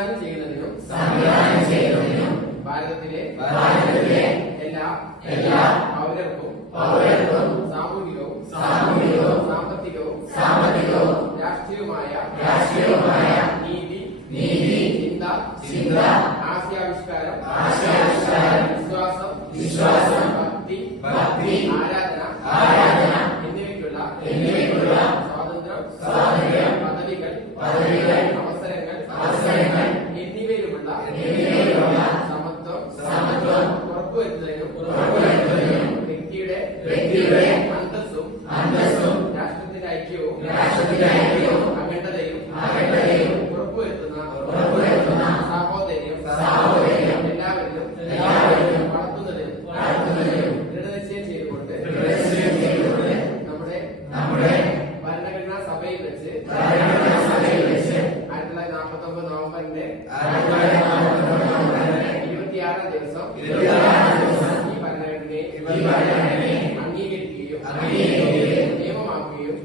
സംവിധാനം ചെയ്യുന്നതിനും ഭാരതത്തിലെ എല്ലാ പൗരർക്കും സാമൂഹികവും സാമ്പത്തികവും രാഷ്ട്രീയവുമായ നീതി ചിന്ത ആശയാവിഷ്കാരം വിശ്വാസം ഭക്തി ആരാധന എന്നിവയ്ക്കുള്ള സ്വാതന്ത്ര്യം പദവികൾ അവസരങ്ങൾ എന്നിവയിലുമുള്ള സമത്വം ഉറപ്പുവരുത്തുന്നതിനും വ്യക്തിയുടെ അന്തസ്സും രാഷ്ട്രത്തിന്റെ ഐക്യവും അഖണ്ഡതയും ഉറപ്പുവരുത്തുന്ന സാഹോദര്യം എല്ലാവരിലും വളർത്തുന്നതിനും ദൃഢനിശ്ചയം ചെയ്തുകൊണ്ട് നമ്മുടെ ഭരണഘടനാ സഭയിൽ വെച്ച് 1949 നവംബറിന്റെ 26-ാം ദിവസം ഈ ഭരണഘടനയെ അംഗീകരിക്കുകയും നിയമമാക്കുകയും